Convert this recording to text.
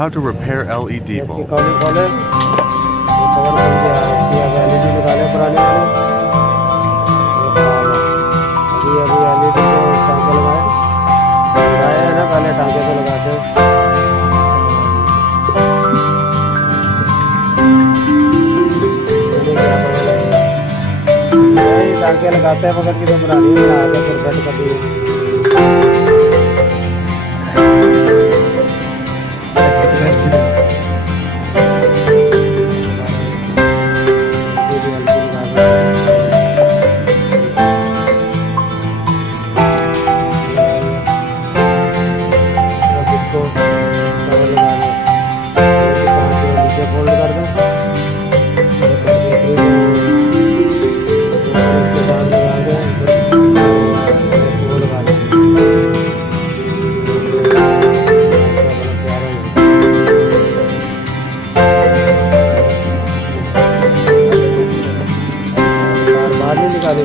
How to repair LED इसकी bulb. Calling खोले, ये कवर खुल गया है। इसकी अब एलईडी निकाले पुरानी वाली, ये खराब है। अभी एलईडी को टांके लगाए हैं ना, पहले टांके को लगाते हैं। टांके लगाते हैं मगर की तो पुरानी है, आगे फिर कट कर दी। निकाली